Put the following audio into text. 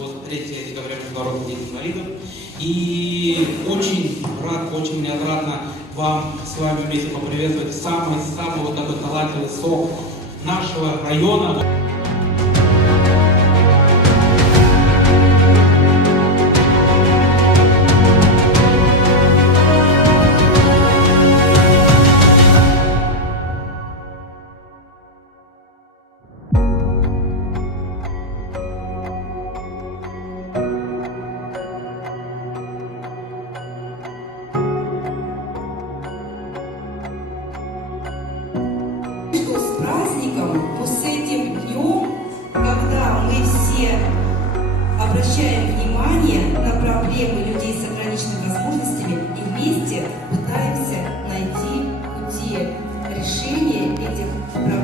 вот 3 декабря Международный день инвалидов. И очень рад, очень мне отрадно вам с вами вместе поприветствовать самый вот такой талантливый сок нашего района. С праздником, но с этим днем, когда мы все обращаем внимание на проблемы людей с ограниченными возможностями и вместе пытаемся найти пути решения этих проблем.